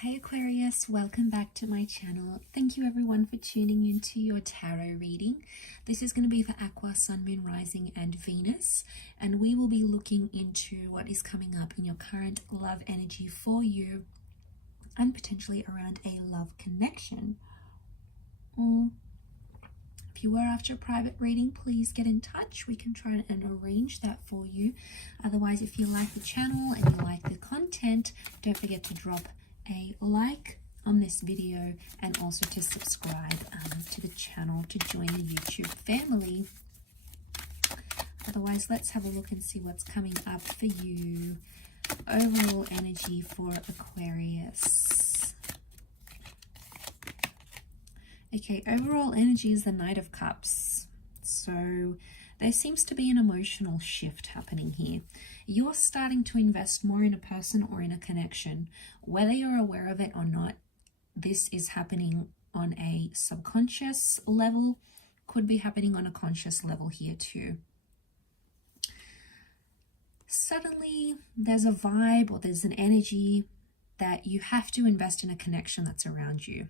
Hey Aquarius, welcome back to my channel. Thank you everyone for tuning into your tarot reading. This is going to be for Aqua, Sun, Moon, Rising and Venus, and we will be looking into what is coming up in your current love energy for you and potentially around a love connection. If you were after a private reading, please get in touch. We can try and arrange that for you. Otherwise, if you like the channel and you like the content, don't forget to drop a like on this video and also to subscribe to the channel to join the YouTube family. Otherwise, let's have a look and see what's coming up for you. Overall energy for Aquarius. Okay, overall energy is the Knight of Cups. So there seems to be an emotional shift happening here. You're starting to invest more in a person or in a connection. Whether you're aware of it or not, this is happening on a subconscious level, could be happening on a conscious level here too. Suddenly, there's a vibe or there's an energy that you have to invest in a connection that's around you.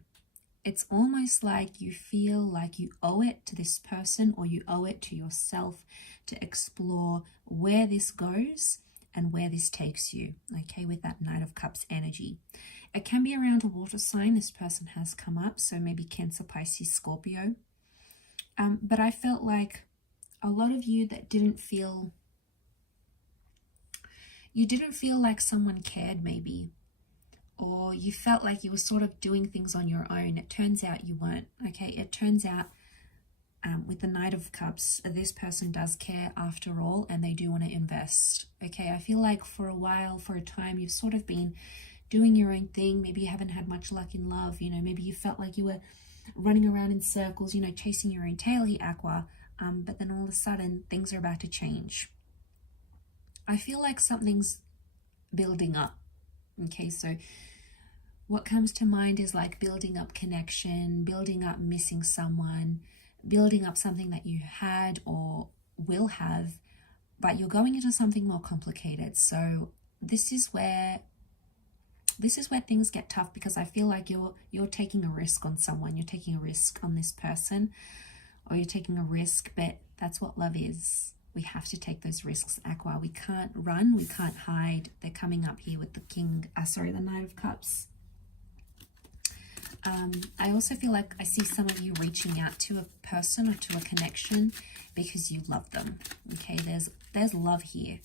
It's almost like you feel like you owe it to this person or you owe it to yourself to explore where this goes and where this takes you, okay, with that Knight of Cups energy. It can be around a water sign. This person has come up, so maybe Cancer, Pisces, Scorpio. But I felt like a lot of you that didn't feel like someone cared maybe, or you felt like you were sort of doing things on your own. It turns out you weren't, okay? It turns out with the Knight of Cups, this person does care after all, and they do want to invest, okay? I feel like for a while, for a time, you've sort of been doing your own thing. Maybe you haven't had much luck in love, you know, maybe you felt like you were running around in circles, you know, chasing your own tail, Aqua, but then all of a sudden, things are about to change. I feel like something's building up, okay? So what comes to mind is like building up connection, building up missing someone, building up something that you had or will have, but you're going into something more complicated. So this is where things get tough, because I feel like you're taking a risk on someone, you're taking a risk on this person, or you're taking a risk, but that's what love is. We have to take those risks, Aqua. We can't run, we can't hide. They're coming up here with the the Knight of Cups. I also feel like I see some of you reaching out to a person or to a connection because you love them. Okay, there's love here.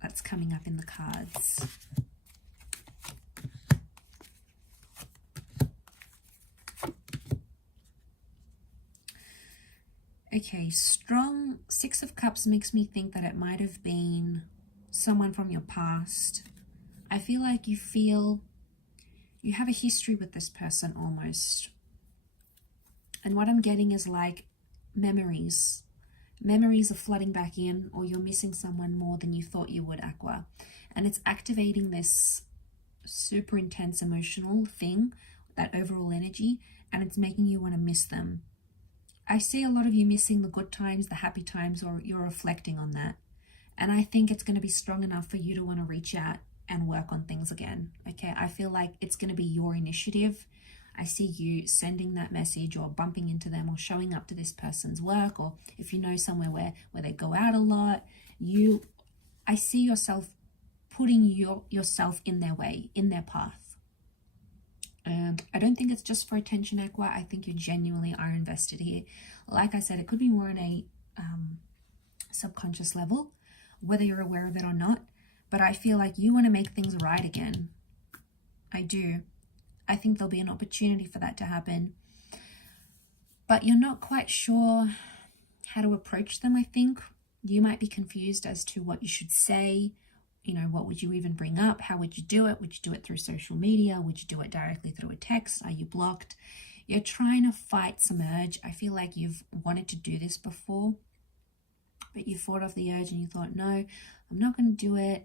That's coming up in the cards. Okay, strong Six of Cups makes me think that it might have been someone from your past. I feel like you have a history with this person almost. And what I'm getting is like memories. Memories are flooding back in, or you're missing someone more than you thought you would, Aqua. And it's activating this super intense emotional thing, that overall energy, and it's making you want to miss them. I see a lot of you missing the good times, the happy times, or you're reflecting on that. And I think it's going to be strong enough for you to want to reach out and work on things again, okay? I feel like it's going to be your initiative. I see you sending that message or bumping into them or showing up to this person's work, or if you know somewhere where they go out a lot, I see yourself putting yourself in their way, in their path. And I don't think it's just for attention, Aqua. I think you genuinely are invested here. Like I said, it could be more on a subconscious level, whether you're aware of it or not. But I feel like you want to make things right again. I do. I think there'll be an opportunity for that to happen. But you're not quite sure how to approach them, I think. You might be confused as to what you should say. You know, what would you even bring up? How would you do it? Would you do it through social media? Would you do it directly through a text? Are you blocked? You're trying to fight some urge. I feel like you've wanted to do this before, but you fought off the urge and you thought, no, I'm not going to do it.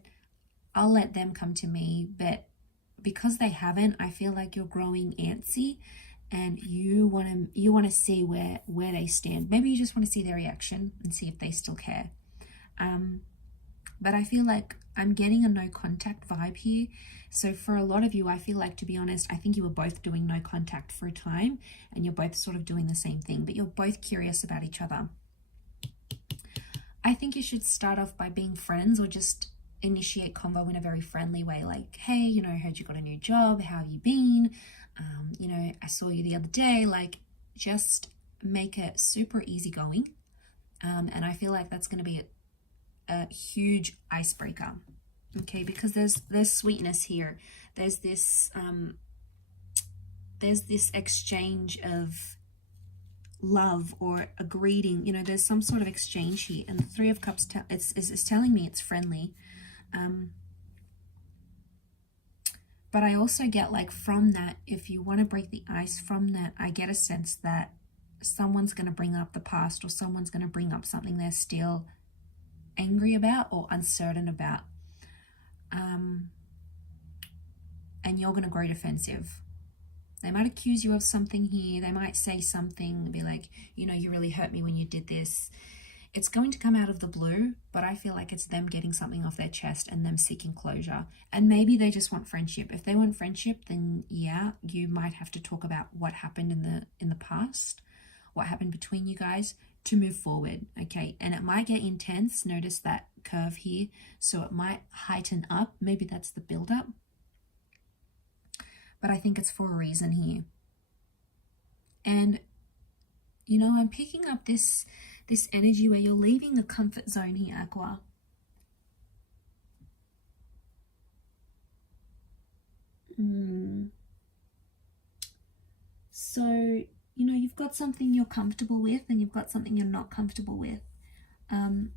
I'll let them come to me. But because they haven't, I feel like you're growing antsy and you want to see where they stand. Maybe you just want to see their reaction and see if they still care. But I feel like I'm getting a no contact vibe here. So for a lot of you, I feel like, to be honest, I think you were both doing no contact for a time and you're both sort of doing the same thing, but you're both curious about each other. I think you should start off by being friends, or just initiate convo in a very friendly way. Like, hey, you know, I heard you got a new job. How have you been? You know, I saw you the other day. Like, just make it super easygoing. And I feel like that's going to be a huge icebreaker. Okay, because there's sweetness here. There's this exchange of love or a greeting. You know, there's some sort of exchange here, and the Three of Cups is telling me it's friendly. But I also get, like, from that, if you want to break the ice, from that I get a sense that someone's going to bring up the past, or someone's going to bring up something they're still angry about or uncertain about, and you're going to grow defensive. They might accuse you of something here. They might say something, be like, you know, you really hurt me when you did this. It's going to come out of the blue, but I feel like it's them getting something off their chest and them seeking closure. And maybe they just want friendship. If they want friendship, then yeah, you might have to talk about what happened in the past, what happened between you guys, to move forward. Okay, and it might get intense. Notice that curve here, so it might heighten up. Maybe that's the build-up, but I think it's for a reason here. And you know, I'm picking up this energy where you're leaving the comfort zone here, Aqua. So, you know, you've got something you're comfortable with and you've got something you're not comfortable with. And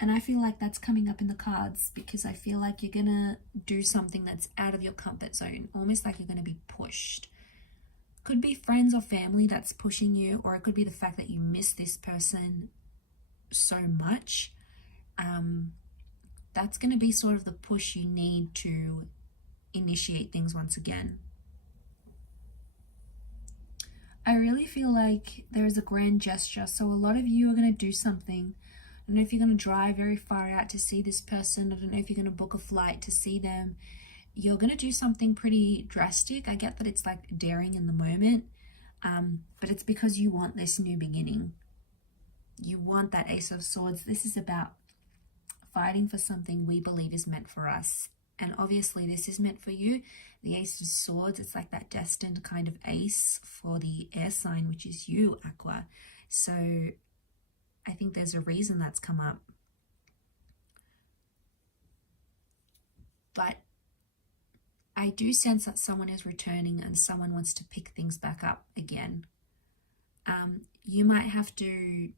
I feel like that's coming up in the cards, because I feel like you're gonna do something that's out of your comfort zone, almost like you're gonna be pushed. Could be friends or family that's pushing you, or it could be the fact that you miss this person so much. That's going to be sort of the push you need to initiate things once again. I really feel like there is a grand gesture. So a lot of you are going to do something. I don't know if you're going to drive very far out to see this person. I don't know if you're going to book a flight to see them. You're going to do something pretty drastic. I get that it's like daring in the moment, but it's because you want this new beginning. You want that Ace of Swords. This is about fighting for something we believe is meant for us. And obviously this is meant for you. The Ace of Swords, it's like that destined kind of ace for the air sign, which is you, Aqua. So I think there's a reason that's come up. But I do sense that someone is returning and someone wants to pick things back up again. You might have to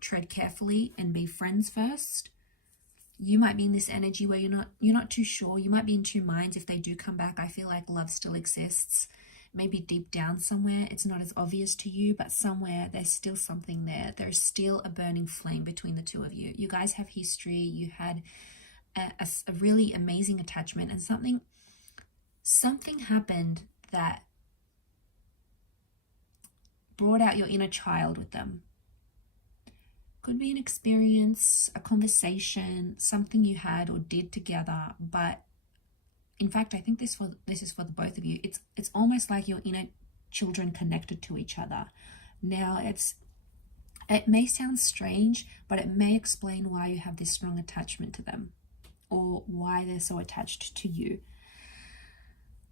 tread carefully and be friends first. You might be in this energy where you're not too sure. You might be in two minds if they do come back. I feel like love still exists. Maybe deep down somewhere, it's not as obvious to you, but somewhere there's still something there. There's still a burning flame between the two of you. You guys have history. You had a really amazing attachment, and something happened that brought out your inner child with them. Could be an experience, a conversation, something you had or did together. But in fact, I think this is for the both of you. It's almost like your inner children connected to each other. Now, it may sound strange, but it may explain why you have this strong attachment to them, or why they're so attached to you.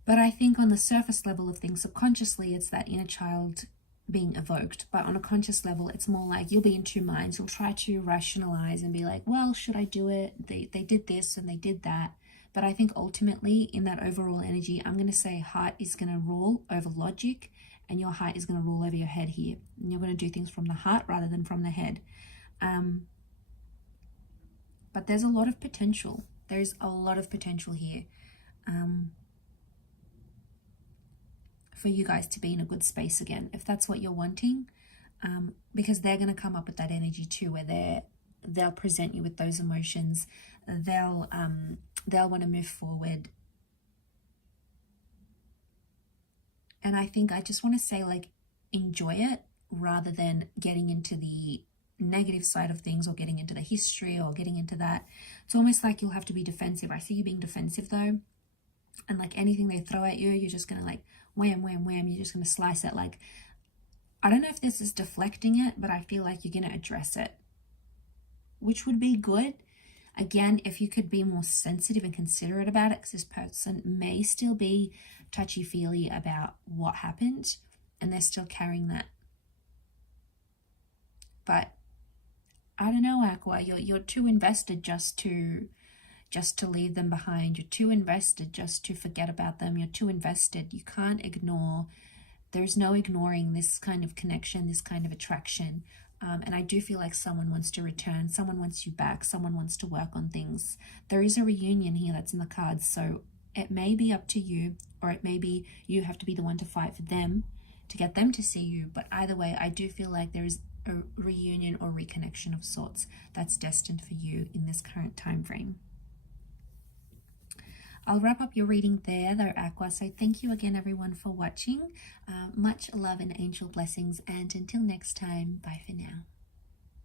But I think on the surface level of things, subconsciously, it's that inner child being evoked. But on a conscious level, it's more like you'll be in two minds. You'll try to rationalize and be like, well, should I do it? They did this and they did that. But I think ultimately, in that overall energy, I'm going to say heart is going to rule over logic, and your heart is going to rule over your head here. And you're going to do things from the heart rather than from the head. But there's a lot of potential. There's a lot of potential here. For you guys to be in a good space again, if that's what you're wanting, because they're going to come up with that energy too, where they'll present you with those emotions. They'll want to move forward. And I think I just want to say, like, enjoy it rather than getting into the negative side of things or getting into the history or getting into that. It's almost like you'll have to be defensive. I see you being defensive though. And like anything they throw at you, you're just going to like wham, wham, wham. You're just going to slice it. Like, I don't know if this is deflecting it, but I feel like you're going to address it, which would be good. Again, if you could be more sensitive and considerate about it, because this person may still be touchy-feely about what happened and they're still carrying that. But I don't know, Aqua, you're too invested just to leave them behind. You're too invested just to forget about them. You're too invested. You can't ignore. There's no ignoring this kind of connection, this kind of attraction. And I do feel like someone wants to return, someone wants you back, someone wants to work on things. There is a reunion here that's in the cards, so it may be up to you, or it may be you have to be the one to fight for them, to get them to see you. But either way, I do feel like there is a reunion or reconnection of sorts that's destined for you in this current time frame. I'll wrap up your reading there though, Aqua. So thank you again, everyone, for watching. Much love and angel blessings. And until next time, bye for now.